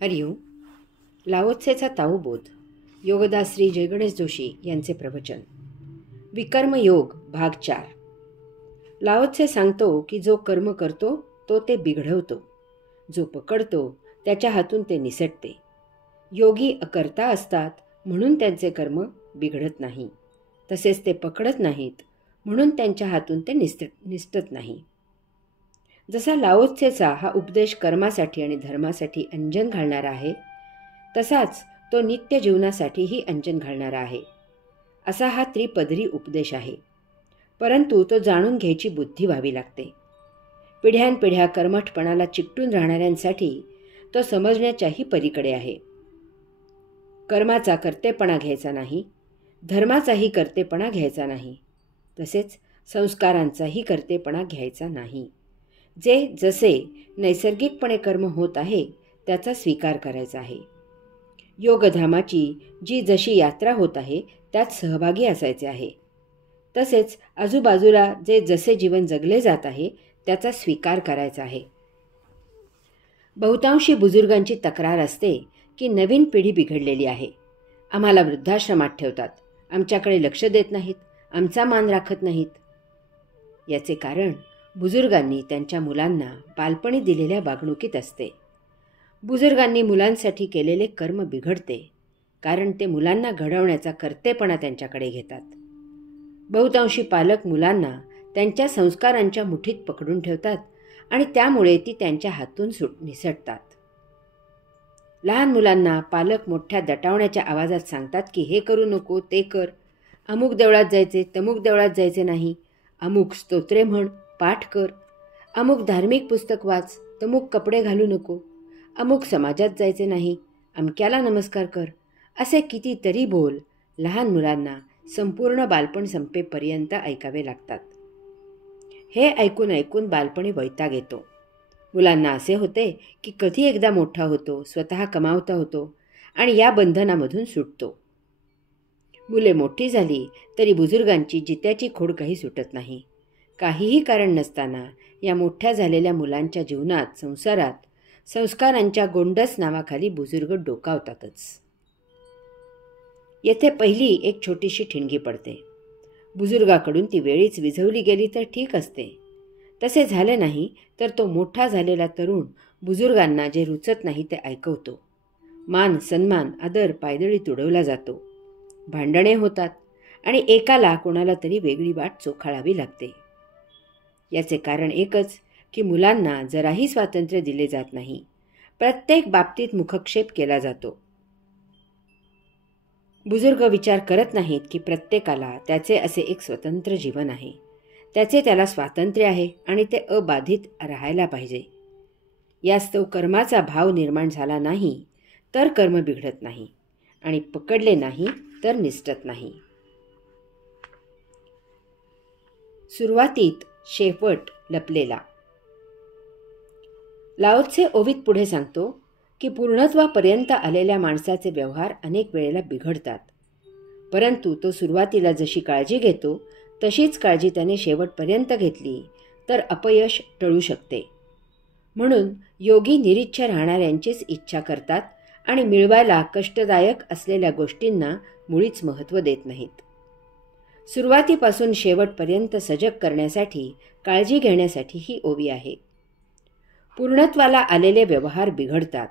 हरिओम. लाओत्सेचा ताऊबोध. योगदास श्री जयगणेश जोशी यांचे प्रवचन. विकर्म योग भाग 4. लाओत्से सांगतो की जो कर्म करतो तो ते बिघडवतो, जो पकडतो त्याच्या हातून ते निसटते. योगी अकर्ता असतात म्हणून त्यांचे कर्म बिघडत नाही, तसेच ते पकडत नाहीत म्हणून त्यांच्या हातून ते निसटत नाही. जसा लाओत्सेचा हा उपदेश कर्मासाठी आणि धर्मासाठी अंजन घालणारा आहे, तसाच तो नित्य जीवनासाठीही अंजन घालणारा आहे. असा हा त्रिपदरी उपदेश आहे. परंतु तो जाणून घ्यायची बुद्धी व्हावी लागते. पिढ्यानपिढ्या कर्मठपणाला चिकटून राहणाऱ्यांसाठी तो समजण्याच्याही पलीकडे आहे. कर्माचा कर्तेपणा घ्यायचा नाही, धर्माचाही कर्तेपणा घ्यायचा नाही, तसेच संस्कारांचाही कर्तेपणा घ्यायचा नाही. जे जसे नैसर्गिकपणे कर्म होत आहे त्याचा स्वीकार करायचा आहे. योगधामाची जी जशी यात्रा होत आहे त्यात सहभागी असायचे आहे. तसेच आजूबाजूला जे जसे जीवन जगले जात आहे त्याचा स्वीकार करायचा आहे. बहुतांशी बुजुर्गांची तक्रार असते की नवीन पिढी बिघडलेली आहे. आम्हाला वृद्धाश्रमात ठेवतात, आमच्याकडे लक्ष देत नाहीत, आमचा मान राखत नाहीत. याचे कारण बुजुर्गांनी त्यांच्या मुलांना बालपणी दिलेल्या वागणुकीत असते. बुजुर्गांनी मुलांसाठी केलेले कर्म बिघडते, कारण ते मुलांना घडवण्याचा कर्तेपणा त्यांच्याकडे घेतात. बहुतांशी पालक मुलांना त्यांच्या संस्कारांच्या मुठीत पकडून ठेवतात आणि त्यामुळे ती त्यांच्या हातून निसटतात. लहान मुलांना पालक मोठ्या दटावण्याच्या आवाजात सांगतात की हे करू नको, ते कर, अमुक देवळात जायचे, तमुक देवळात जायचे नाही, अमुक स्तोत्रे म्हण, पाठ कर, अमुक धार्मिक पुस्तक वाच, तमुक कपडे घालू नको, अमुक समाजात जायचे नाही, अमक्याला नमस्कार कर, असे कितीतरी बोल लहान मुलांना संपूर्ण बालपण संपेपर्यंत ऐकावे लागतात. हे ऐकून ऐकून बालपणी वैताग येतो. मुलांना असे होते की कधी एकदा मोठा होतो, स्वतः कमावता होतो आणि या बंधनामधून सुटतो. मुले मोठी झाली तरी बुजुर्गांची जित्याची खोड काही सुटत नाही. काहीही कारण नसताना या मोठ्या झालेल्या मुलांच्या जीवनात, संसारात संस्कारांच्या गोंडस नावाखाली बुजुर्ग डोकावतातच. येथे पहिली एक छोटीशी ठिणगी पडते. बुजुर्गाकडून ती वेळीच विझवली गेली तर ठीक असते. तसे झाले नाही तर तो मोठा झालेला तरुण बुजुर्गांना जे रुचत नाही ते ऐकवतो. मान सन्मान आदर पायदळी तुडवला जातो. भांडणे होतात आणि एकाला कोणाला तरी वेगळी वाट चोखाळावी लागते. याचे कारण एकच की मुलांना जराही स्वातंत्र्य दिले जात नाही. प्रत्येक बाबतीत मुखक्षेप केला जातो. बुजुर्ग विचार करत नाहीत की प्रत्येकाला त्याचे असे एक स्वतंत्र जीवन आहे, त्याचे त्याला स्वातंत्र्य आहे आणि ते अबाधित राहायला पाहिजे. यास्तव कर्माचा भाव निर्माण झाला नाही तर कर्म बिघडत नाही आणि पकडले नाही तर निसटत नाही. सुरुवातीत शेवट लपलेला. लाओत्से ओवीत पुढे सांगतो की पूर्णत्वापर्यंत आलेल्या माणसाचे व्यवहार अनेक वेळेला बिघडतात, परंतु तो सुरुवातीला जशी काळजी घेतो तशीच काळजी त्याने शेवटपर्यंत घेतली तर अपयश टळू शकते. म्हणून योगी निरीच्छ राहणाऱ्यांचीच इच्छा करतात आणि मिळवायला कष्टदायक असलेल्या गोष्टींना मुळीच महत्त्व देत नाहीत. सुरुवातीपासून शेवटपर्यंत सजग करण्यासाठी, काळजी घेण्यासाठी ही ओवी आहे. पूर्णत्वाला आलेले व्यवहार बिघडतात,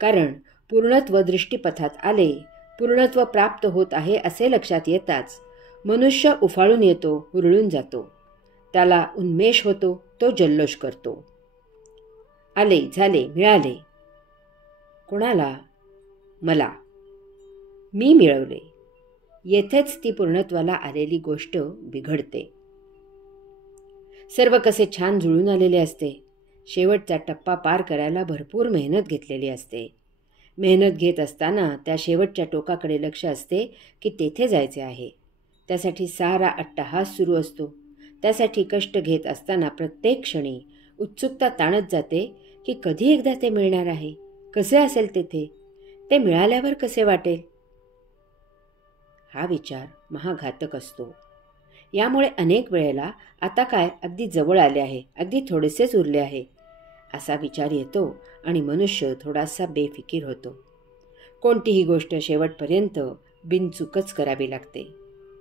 कारण पूर्णत्व दृष्टीपथात आले, पूर्णत्व प्राप्त होत आहे असे लक्षात येताच मनुष्य उफाळून येतो, हुरळून जातो. त्याला उन्मेष होतो, तो जल्लोष करतो. आले, झाले, मिळाले. कोणाला? मला. मी मिळवले. येथेच ती पूर्णत्वाला आलेली गोष्ट बिघडते. सर्व कसे छान जुळून आलेले असते. शेवटचा टप्पा पार करायला भरपूर मेहनत घेतलेली असते. मेहनत घेत असताना त्या शेवटच्या टोकाकडे लक्ष असते की तेथे जायचे आहे. त्यासाठी सारा अट्टाहास सुरू असतो. त्यासाठी कष्ट घेत असताना प्रत्येक क्षणी उत्सुकता ताणत जाते की कधी एकदा ते मिळणार आहे, कसे असेल तेथे, ते मिळाल्यावर कसे वाटेल. हा विचार महाघातक असतो. यामुळे अनेक वेळेला आता काय, अगदी जवळ आले आहे, अगदी थोडेसेच उरले आहे, असा विचार येतो आणि मनुष्य थोडासा बेफिकीर होतो. कोणतीही गोष्ट शेवटपर्यंत बिनचूकच करावी लागते,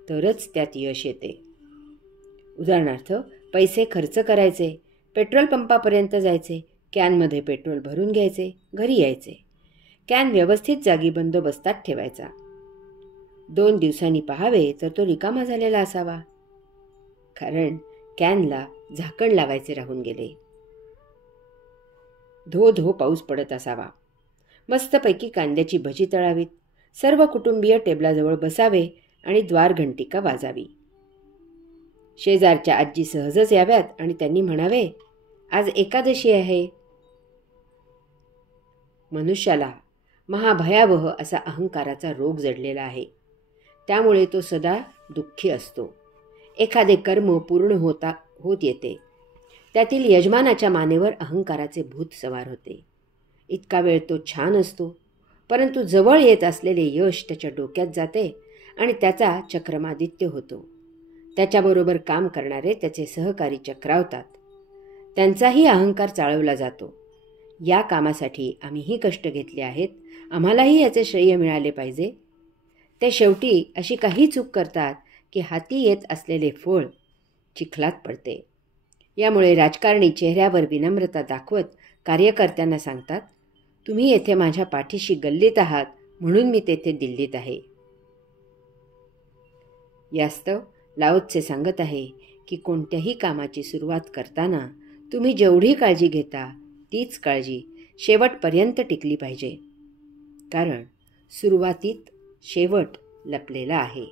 तरच त्यात यश येते. उदाहरणार्थ, पैसे खर्च करायचे, पेट्रोल पंपापर्यंत जायचे, कॅनमध्ये पेट्रोल भरून घ्यायचे, घरी यायचे. कॅन व्यवस्थित जागी बंदोबस्तात ठेवायचा. 2 दिवसांनी पाहावे तर तो रिकामा झालेला असावा, कारण कॅनला झाकण लावायचे राहून गेले. धो धो पाऊस पडत असावा. मस्तपैकी कांद्याची भजी तळावीत, सर्व कुटुंबीय टेबलाजवळ बसावे आणि द्वारघंटिका वाजावी. शेजारच्या आजी सहजच याव्यात आणि त्यांनी म्हणावे, आज एकादशी आहे. मनुष्याला महाभयावह असा अहंकाराचा रोग जडलेला आहे. त्यामुळे तो सदा दुःखी असतो. एखादे कर्म पूर्ण होत येते, त्यातील यजमानाच्या मानेवर अहंकाराचे भूत सवार होते. इतका वेळ तो छान असतो, परंतु जवळ येत असलेले यश त्याच्या डोक्यात जाते आणि त्याचा चक्रमादित्य होतो. त्याच्याबरोबर काम करणारे त्याचे सहकारी चक्रावतात. त्यांचाही अहंकार चाळवला जातो. या कामासाठी आम्हीही कष्ट घेतले आहेत, आम्हालाही याचे श्रेय मिळाले पाहिजे. ते शेवटी अशी काही चूक करतात की हाती येत असलेले फळ चिखलात पडते. यामुळे राजकारणी चेहऱ्यावर विनम्रता दाखवत कार्यकर्त्यांना सांगतात, तुम्ही येथे माझ्या पाठीशी गल्लीत आहात म्हणून मी तेथे दिल्लीत आहे. यास्तव लाओत्से सांगत आहे की कोणत्याही कामाची सुरुवात करताना तुम्ही जेवढी काळजी घेता तीच काळजी शेवटपर्यंत टिकली पाहिजे, कारण सुरुवातीत शेवट लपलेला आहे.